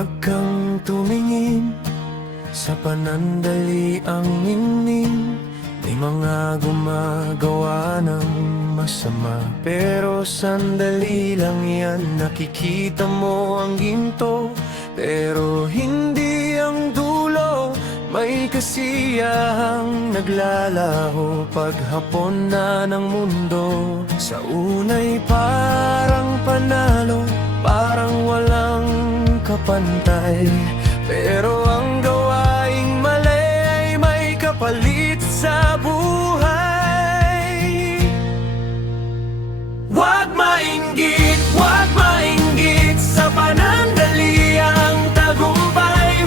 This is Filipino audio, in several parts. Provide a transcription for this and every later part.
Huwag kang tumingin sa panandaliang ningning. May mga gumagawa ng masama, pero sandali lang yan. Nakikita mo ang ginto, pero hindi ang dulo. May kasiyahang naglalaho paghapon na ng mundo. Sa unay parang panalo, parang walang kapantay, pero ang gawaing mali ay may kapalit sa buhay. Huwag mainggit sa panandaliang tagumpay.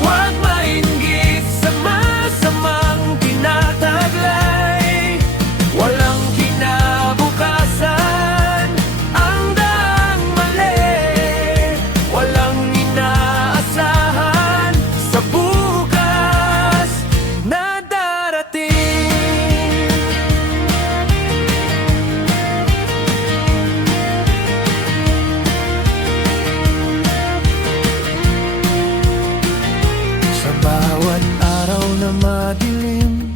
Huwag mainggit sa masamang tinataglay. Walang kinabukasan ang daang mali, walang inaasahan sa bukas na darating. Sa bawat araw na madilim,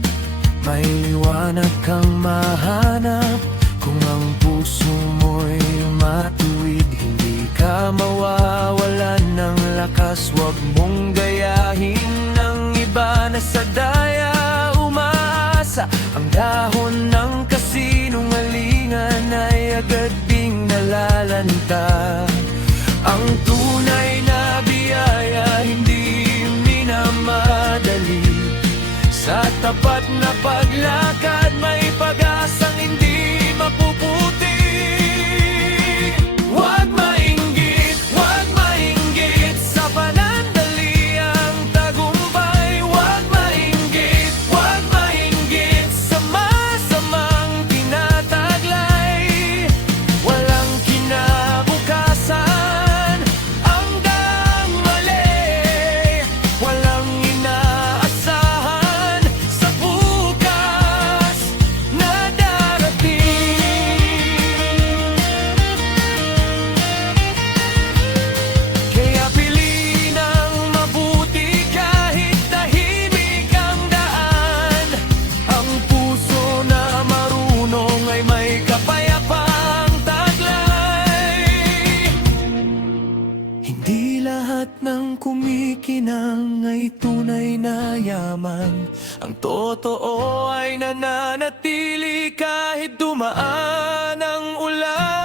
may liwanag kang mahanap. Kung ang puso mo'y matuwid, hindi ka mawawalan ng lakas. Huwag mong gayahin ng iba na sa daya umaasa. Ang dahon ng kasinungalingan ay agad ding nalalanta. Ang tunay na biyaya hindi minamadali. Sa tapat na paglakad may pag-asang hindi mapuputi. Huwag mainggit sa panandaliang tagumpay. Huwag mainggit sa masamang tinataglay. Walang kinabukasan ang daang mali, walang inaasahan sa bukas na darating. Kaya piliin ang mabuti kahit tahimik ang daan. Ang puso na marunong ay may kapayapang taglay. Hindi lahat ng kumikinang ay tunay na yaman. Ang totoo ay nananatili kahit dumaan ang ulan.